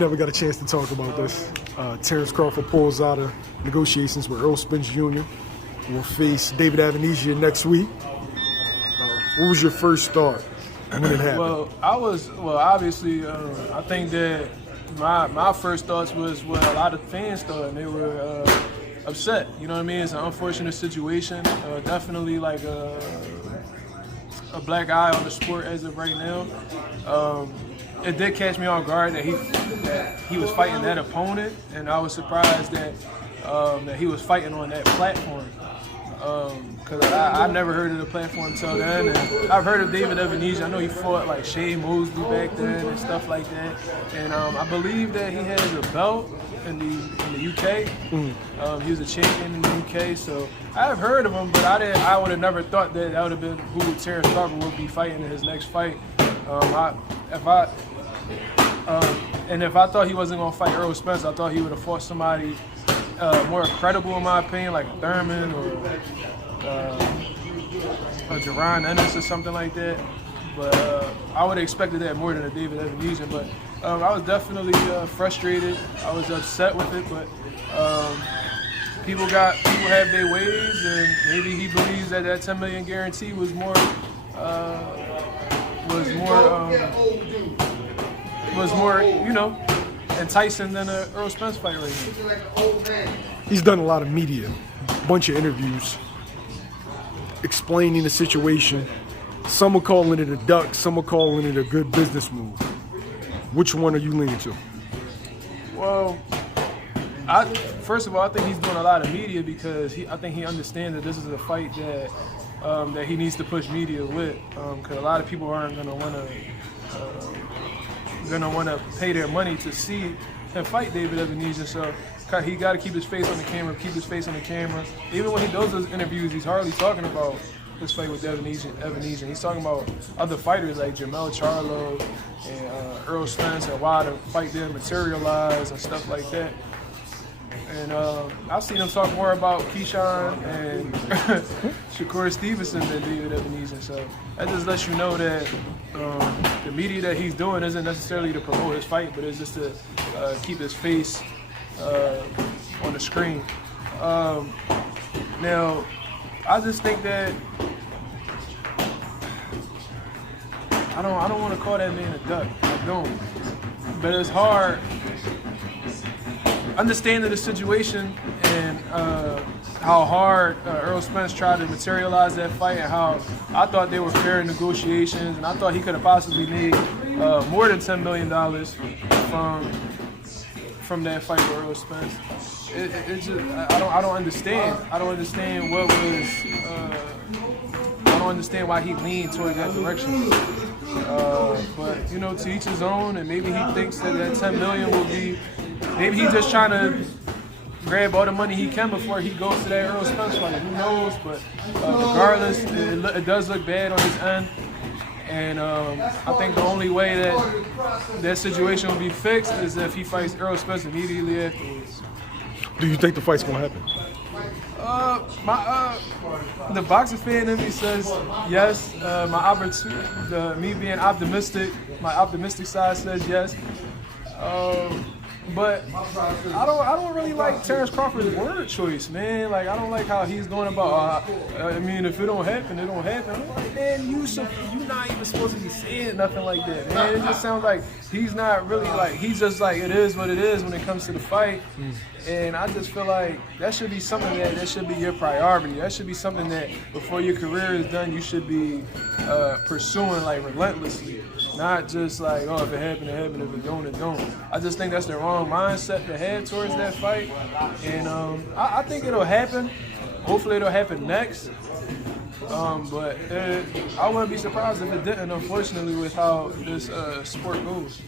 Never got a chance to talk about this. Terence Crawford pulls out of negotiations with Errol Spence Jr. Will face David Avaneysan next week. What was your first thought when it happened? Obviously, I think that my first thoughts was what a lot of fans thought, and they were upset. You know what I mean? It's an unfortunate situation. Definitely like a black eye on the sport as of right now. It did catch me off guard that he was fighting that opponent, and I was surprised that he was fighting on that platform. Because I never heard of the platform until then, and I've heard of David Avaneysan. I know he fought like Shea Mosley back then and stuff like that, and I believe that he has a belt in the UK. He was a champion in the UK, so I've heard of him, but I would have never thought that would have been who Terence Crawford would be fighting in his next fight. If I thought he wasn't gonna fight Errol Spence, I thought he would have fought somebody more credible, in my opinion, like a Thurman or a Jerron Ennis or something like that. But I would have expected that more than a David Avaneysan. But I was definitely frustrated. I was upset with it. But people have their ways, and maybe he believes that $10 million guarantee was more enticing than an Errol Spence fight right now. He's done a lot of media, a bunch of interviews, explaining the situation. Some are calling it a duck, some are calling it a good business move. Which one are you leaning to? Well, first of all, I think he's doing a lot of media because I think he understands that this is a fight that he needs to push media with, because a lot of people aren't going to want to pay their money to see him fight David Avaneysan. So he got to keep his face on the camera, Even when he does those interviews, he's hardly talking about his fight with Avaneysan. He's talking about other fighters like Jermell Charlo and Errol Spence and why the fight didn't materialize and stuff like that. And I've seen him talk more about Keyshawn and Shakur Stevenson than David Avaneysan. So that just lets you know that the media that he's doing isn't necessarily to promote his fight, but it's just to keep his face on the screen. Now, I just think that I don't want to call that man a duck. I don't. But it's hard understanding the situation and how hard Errol Spence tried to materialize that fight, and how I thought they were fair negotiations, and I thought he could have possibly made more than $10 million from that fight with Errol Spence. It's just, I don't understand. I don't understand what was. I don't understand why he leaned towards that direction. But to each his own, and maybe he thinks that $10 million will be. Maybe he's just trying to grab all the money he can before he goes to that Errol Spence fight. Who knows? But regardless, it does look bad on his end. And I think the only way that situation will be fixed is if he fights Errol Spence immediately afterwards. Do you think the fight's gonna happen? The boxing fan in me says yes. Me being optimistic, my optimistic side says yes. But I don't really like Terence Crawford's word choice, man. Like, I don't like how he's going about. If it don't happen, it don't happen. I'm like, man, you're not even supposed to be saying nothing like that, man. It just sounds like he's not really like, he's just like, it is what it is when it comes to the fight. And I just feel like that should be something that should be your priority. That should be something that before your career is done, you should be pursuing like relentlessly. Not just like, oh, if it happened, it happened. If it don't, it don't. I just think that's the wrong mindset to have towards that fight. And I think it'll happen. Hopefully it'll happen next. But I wouldn't be surprised if it didn't, unfortunately, with how this sport goes.